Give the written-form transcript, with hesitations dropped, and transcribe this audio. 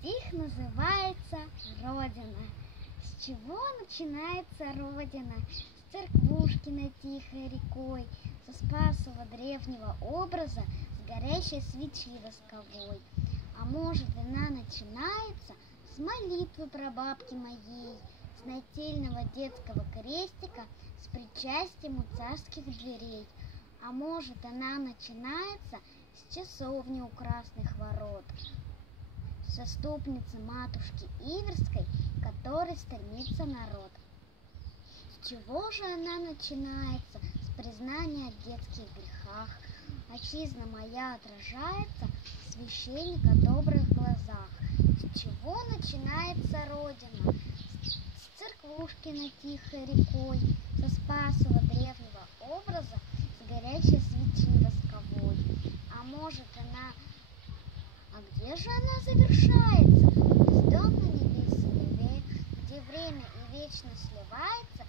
Стих называется «Родина». С чего начинается Родина? С церквушки над тихой рекой, со Спасова древнего образа, с горящей свечи восковой. А может, она начинается с молитвы прабабки моей, с нательного детского крестика, с причастием у царских дверей. А может, она начинается с часовни у красных ворот, с заступницы матушки Иверской, к которой стремится народ. С чего же она начинается? С признания о детских грехах. Отчизна моя отражается в священника добрых глазах. С чего начинается Родина? С церквушки над тихой рекой, со Спасова древнего образа, с горячей свечи восковой. А может, она... А где же она завершается? Вздох на небе синеве, где время и вечность сливается